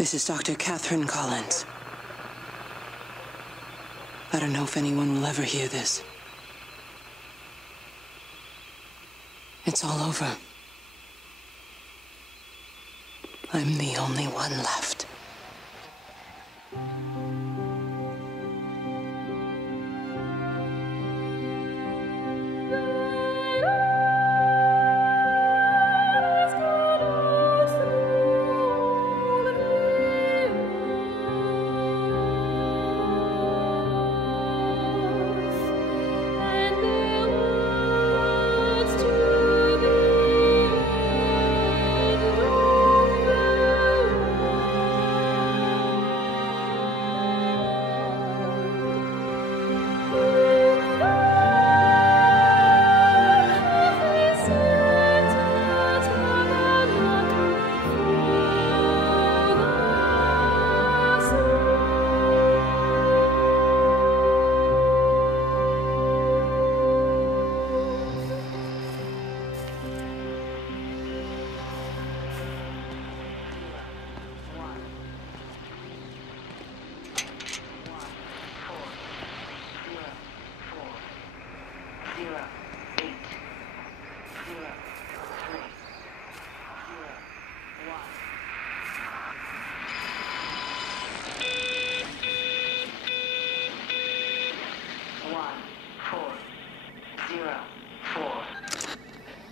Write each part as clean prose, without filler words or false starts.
This is Dr. Catherine Collins. I don't know if anyone will ever hear this. It's all over. I'm the only one left.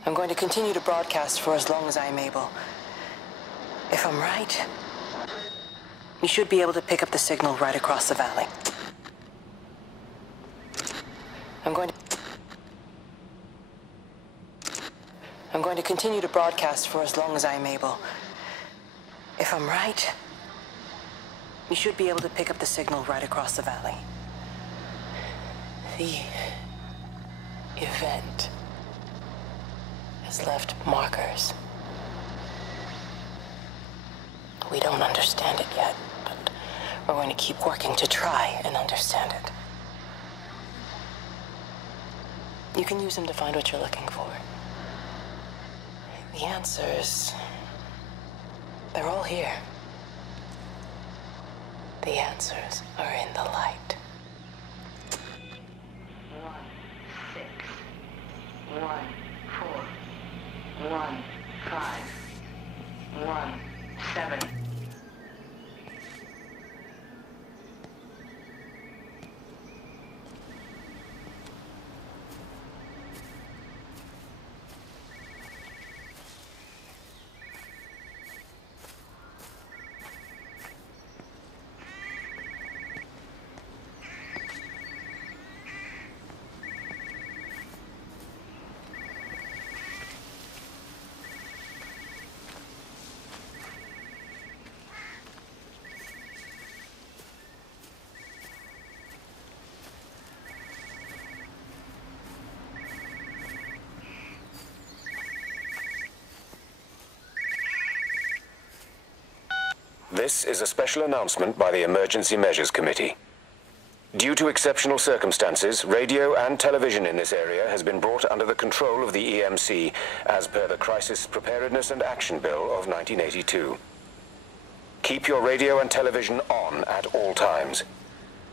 I'm going to continue to broadcast for as long as I'm able. If I'm right, we should be able to pick up the signal right across the valley. I'm going to continue to broadcast for as long as I'm able. If I'm right, we should be able to pick up the signal right across the valley. The event has left markers. We don't understand it yet, but we're going to keep working to try and understand it. You can use them to find what you're looking for. The answers, they're all here. The answers are in the light. 1, 6, 1, 4, 1, 5, 1, 7. This is a special announcement by the Emergency Measures Committee. Due to exceptional circumstances, radio and television in this area has been brought under the control of the EMC as per the Crisis Preparedness and Action Bill of 1982. Keep your radio and television on at all times.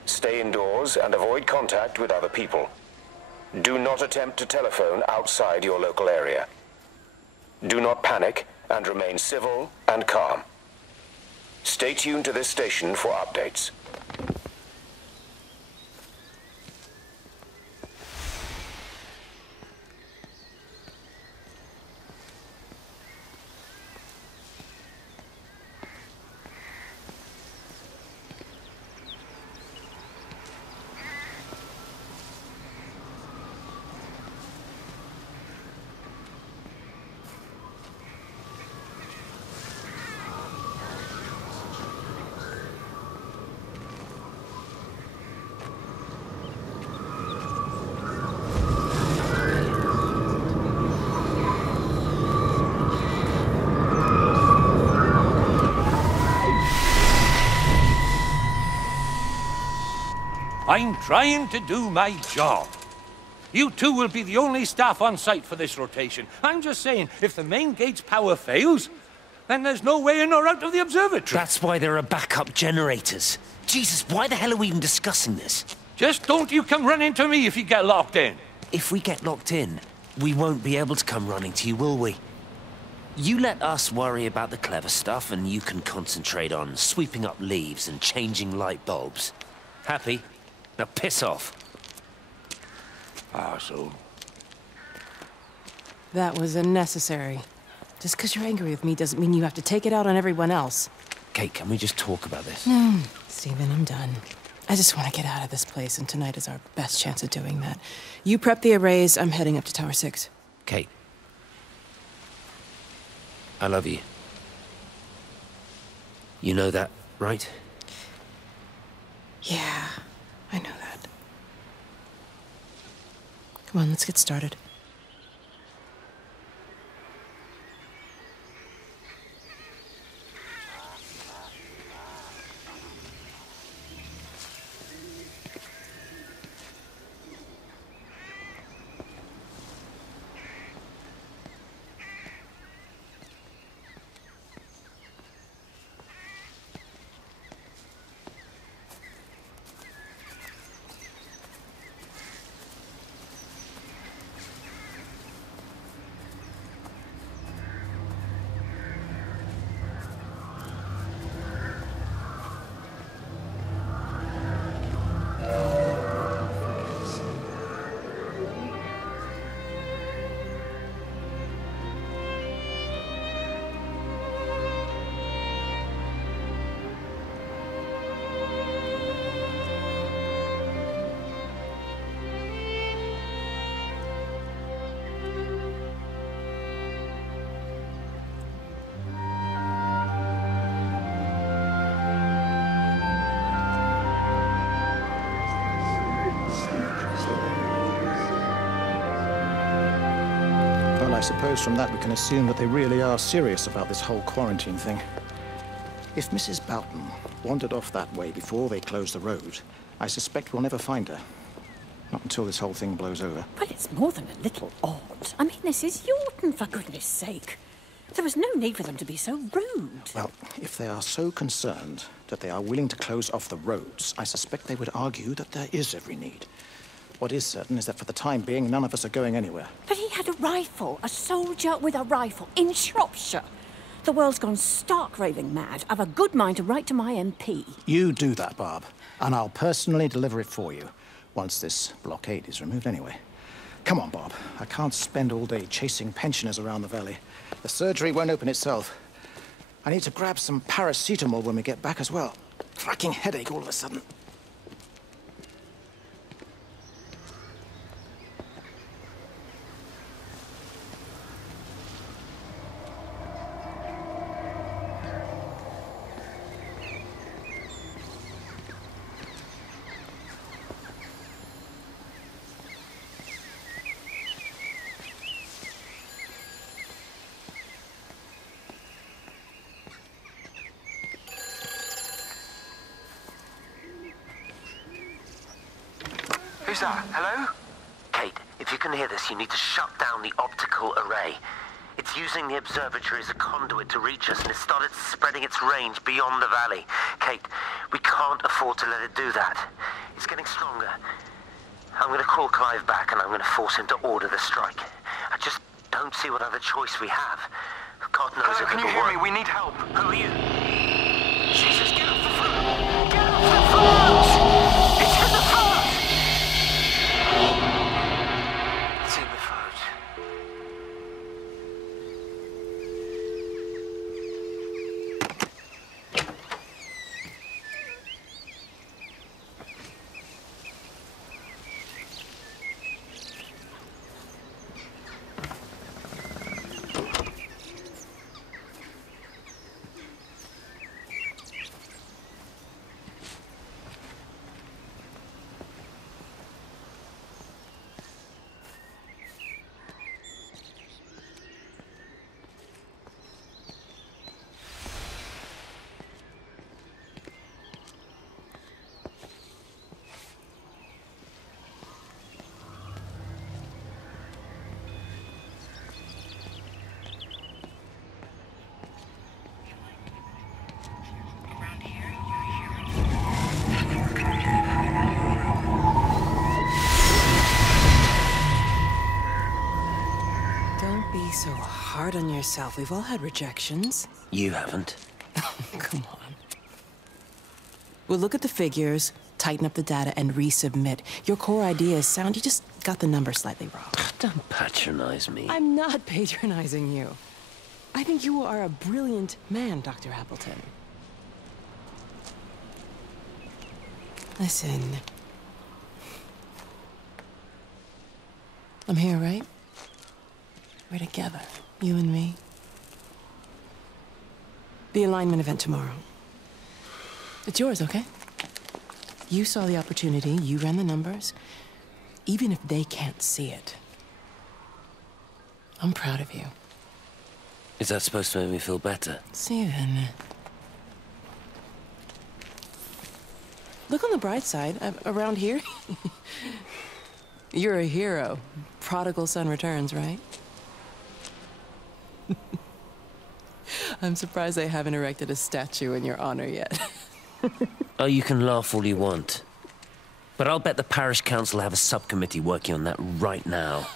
Stay indoors and avoid contact with other people. Do not attempt to telephone outside your local area. Do not panic and remain civil and calm. Stay tuned to this station for updates. I'm trying to do my job. You two will be the only staff on site for this rotation. I'm just saying, if the main gate's power fails, then there's no way in or out of the observatory. That's why there are backup generators. Jesus, why the hell are we even discussing this? Just don't you come running to me if you get locked in. If we get locked in, we won't be able to come running to you, will we? You let us worry about the clever stuff, and you can concentrate on sweeping up leaves and changing light bulbs. Happy? Now piss off. Arsehole. That was unnecessary. Just because you're angry with me doesn't mean you have to take it out on everyone else. Kate, can we just talk about this? No, Stephen, I'm done. I just want to get out of this place, and tonight is our best chance of doing that. You prep the arrays, I'm heading up to Tower 6. Kate. I love you. You know that, right? Yeah, I know that. Come on, let's get started. I suppose from that we can assume that they really are serious about this whole quarantine thing. If Mrs. Boughton wandered off that way before they closed the road, I suspect we'll never find her. Not until this whole thing blows over. Well, it's more than a little odd. I mean, this is Yorton, for goodness sake. There was no need for them to be so rude. Well, if they are so concerned that they are willing to close off the roads, I suspect they would argue that there is every need. What is certain is that for the time being, none of us are going anywhere. But he had a rifle, a soldier with a rifle, in Shropshire. The world's gone stark raving mad. I've a good mind to write to my MP. You do that, Barb, and I'll personally deliver it for you, once this blockade is removed anyway. Come on, Bob. I can't spend all day chasing pensioners around the valley. The surgery won't open itself. I need to grab some paracetamol when we get back as well. Cracking headache all of a sudden. Who's that? Hello? Kate, if you can hear this, you need to shut down the optical array. It's using the observatory as a conduit to reach us, and it started spreading its range beyond the valley. Kate, we can't afford to let it do that. It's getting stronger. I'm going to call Clive back, and I'm going to force him to order the strike. I just don't see what other choice we have. God knows Hello, if can you it'll hear work. me? We need help. Who are you? Jesus, get off the phone! Get off the phone! It's in the phone! It's in the phone. hard on yourself. We've all had rejections. You haven't. Come on. We'll look at the figures, tighten up the data, and resubmit. Your core idea is sound, you just got the number slightly wrong. Don't patronize me. I'm not patronizing you. I think you are a brilliant man, Dr. Appleton. Listen. I'm here, right? We're together, you and me. The alignment event tomorrow. It's yours, okay? You saw the opportunity, you ran the numbers. Even if they can't see it, I'm proud of you. Is that supposed to make me feel better? Steven. Look on the bright side. Around here, you're a hero. Prodigal son returns, right? I'm surprised they haven't erected a statue in your honor yet. Oh, you can laugh all you want. But I'll bet the parish council have a subcommittee working on that right now.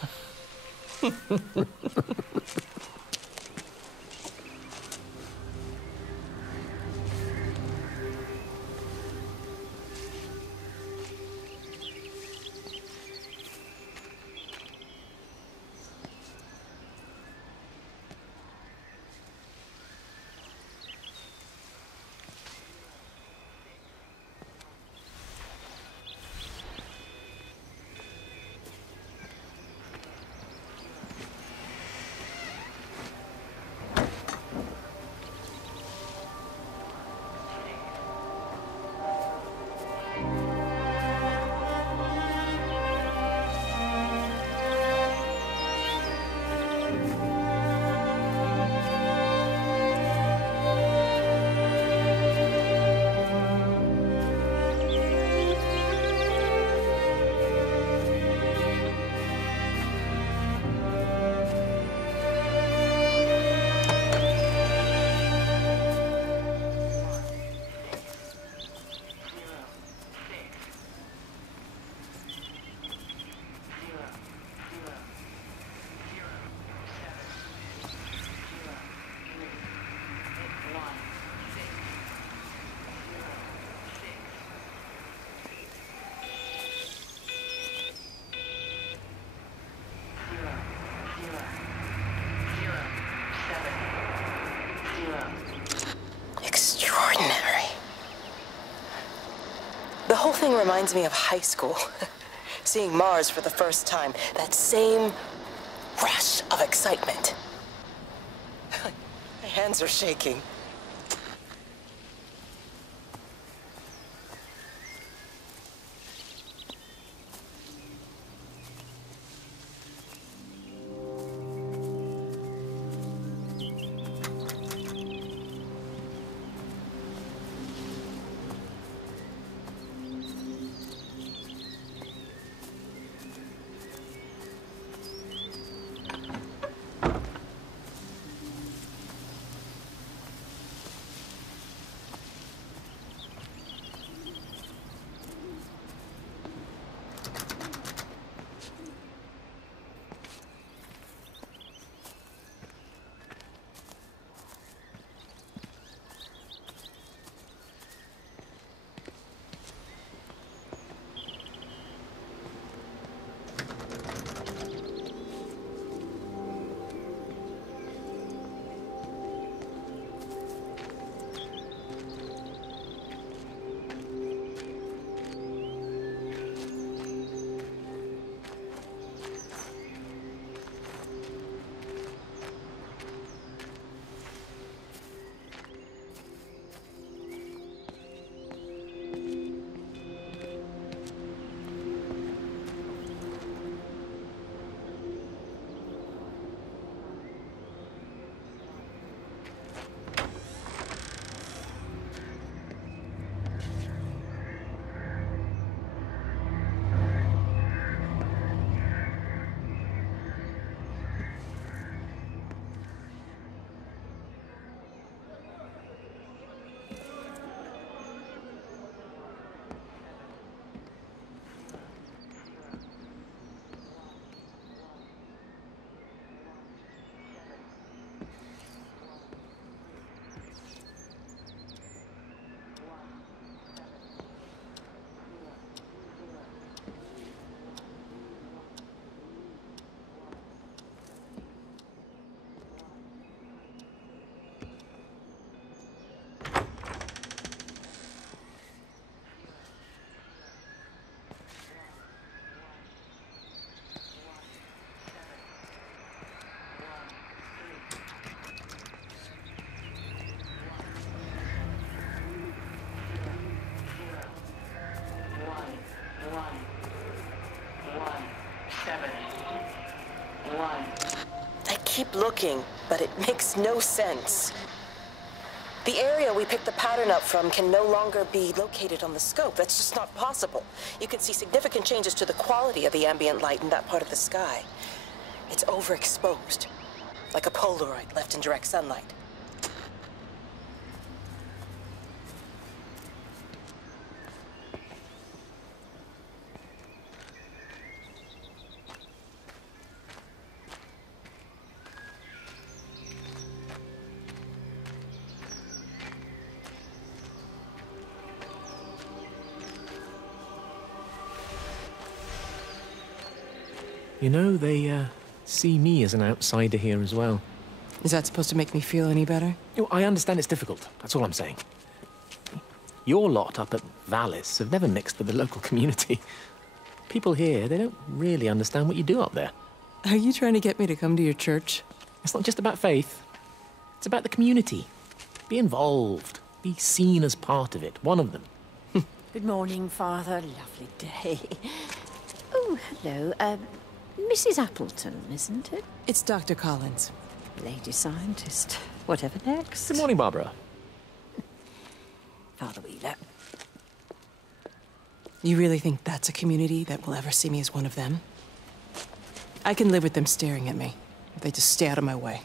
The whole thing reminds me of high school. Seeing Mars for the first time. That same rush of excitement. My hands are shaking. keep looking, but it makes no sense. The area we picked the pattern up from can no longer be located on the scope. That's just not possible. You can see significant changes to the quality of the ambient light in that part of the sky. It's overexposed, like a Polaroid left in direct sunlight. You know, they see me as an outsider here as well. Is that supposed to make me feel any better? Oh, I understand it's difficult. That's all I'm saying. Your lot up at Vallis have never mixed with the local community. People here, they don't really understand what you do up there. Are you trying to get me to come to your church? It's not just about faith. It's about the community. Be involved. Be seen as part of it. One of them. Good morning, Father. Lovely day. Oh, hello. Mrs. Appleton, isn't it? It's Dr. Collins. Lady scientist. Whatever next. Good morning, Barbara. Father Wheeler. You really think that's a community that will ever see me as one of them? I can live with them staring at me, if they just stay out of my way.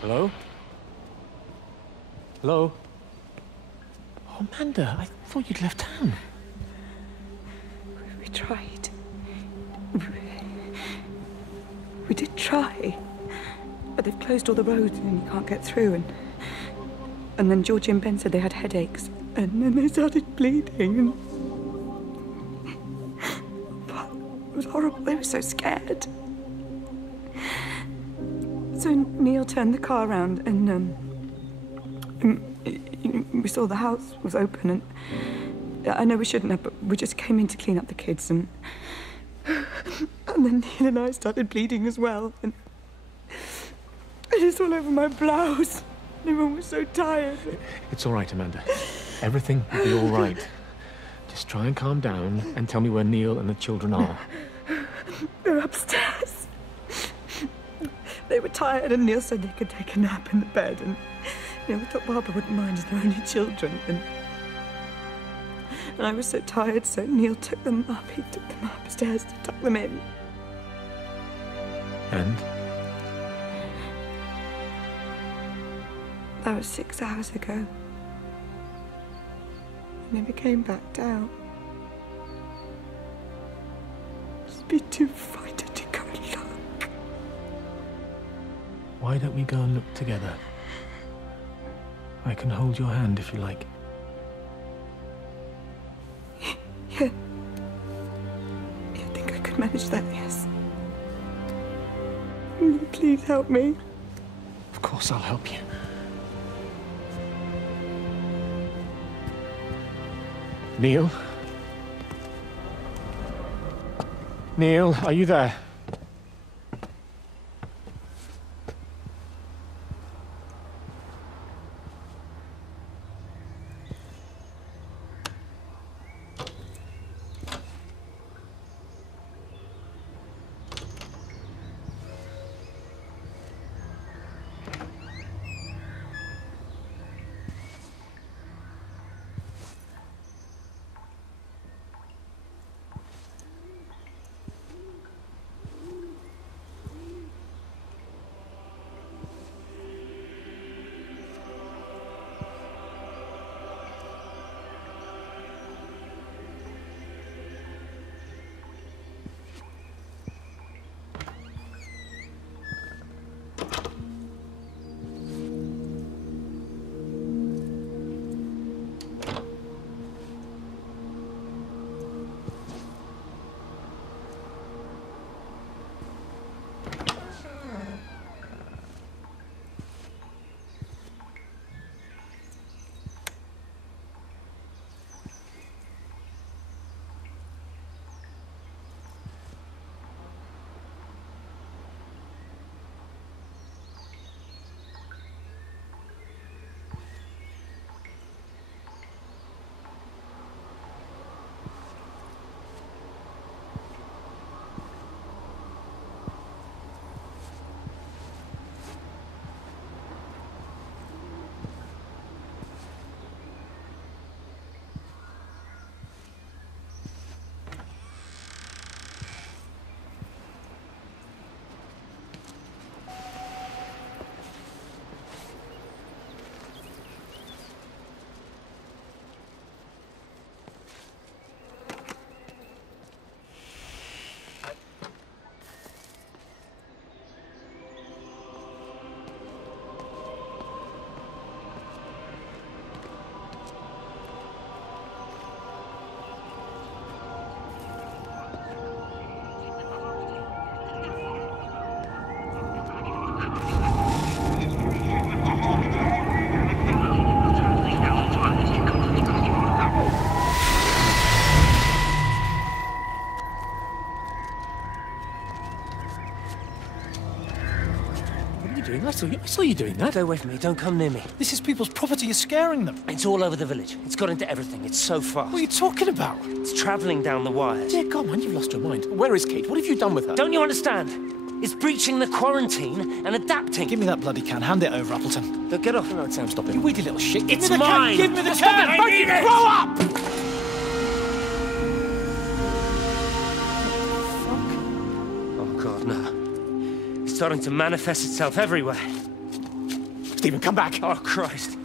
Hello? Hello? Oh, Amanda, I thought you'd left town. We tried. We did try. But they've closed all the roads and you can't get through. And then Georgie and Ben said they had headaches. And then they started bleeding. And it was horrible. They were so scared. So Neil turned the car around and we saw the house was open, and I know we shouldn't have, but we just came in to clean up the kids, and then Neil and I started bleeding as well, and it's all over my blouse. Everyone was so tired. It's all right, Amanda. Everything will be all right. Just try and calm down and tell me where Neil and the children are. They're upstairs. They were tired, and Neil said they could take a nap in the bed, and we thought Barbara wouldn't mind as they're only children, and I was so tired, so Neil took them up. He took them upstairs to tuck them in. And? That was 6 hours ago. never came back down. Must be too frightened to go and look. Why don't we go and look together? I can hold your hand if you like. Yeah. I think I could manage that, yes. Will you please help me? Of course I'll help you. Neil? Neil, are you there? I saw you doing that. Stay away from me. Don't come near me. This is people's property. You're scaring them. It's all over the village. It's got into everything. It's so fast. What are you talking about? It's travelling down the wires. Dear God, man, you've lost your mind. Where is Kate? What have you done with her? Don't you understand? It's breaching the quarantine and adapting. Give me that bloody can. Hand it over, Appleton. Look, get off. No, Sam, stop it. You weedy little shit. It's mine. Give me the can. I need it. Grow up! Oh, God, no. It's starting to manifest itself everywhere. Stephen, come back. Oh, Christ.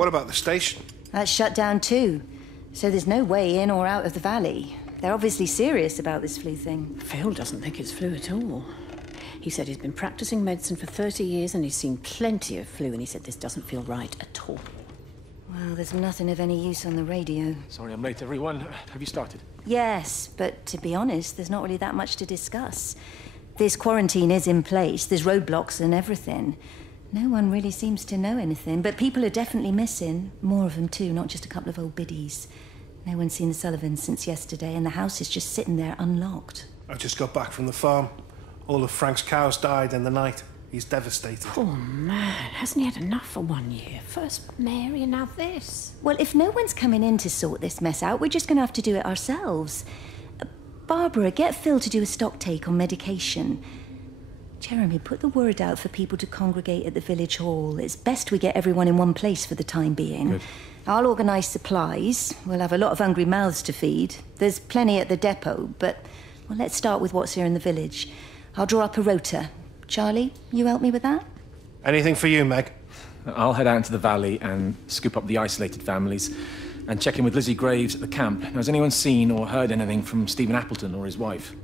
What about the station? That's shut down too. So there's no way in or out of the valley. They're obviously serious about this flu thing. Phil doesn't think it's flu at all. He said he's been practicing medicine for 30 years and he's seen plenty of flu, and he said this doesn't feel right at all. Well, there's nothing of any use on the radio. Sorry I'm late, everyone. Have you started? Yes, but to be honest, there's not really that much to discuss. This quarantine is in place, there's roadblocks and everything. No one really seems to know anything, but people are definitely missing. More of them too, not just a couple of old biddies. No one's seen the Sullivans since yesterday, and the house is just sitting there unlocked. I just got back from the farm. All of Frank's cows died in the night. He's devastated. Poor man, hasn't he had enough for 1 year? First Mary and now this. Well, if no one's coming in to sort this mess out, we're just going to have to do it ourselves. Barbara, get Phil to do a stock take on medication. Jeremy, put the word out for people to congregate at the village hall. It's best we get everyone in one place for the time being. Good. I'll organise supplies. We'll have a lot of hungry mouths to feed. There's plenty at the depot, but well, let's start with what's here in the village. I'll draw up a rota. Charlie, you help me with that? Anything for you, Meg? I'll head out into the valley and scoop up the isolated families and check in with Lizzie Graves at the camp. Now, has anyone seen or heard anything from Stephen Appleton or his wife?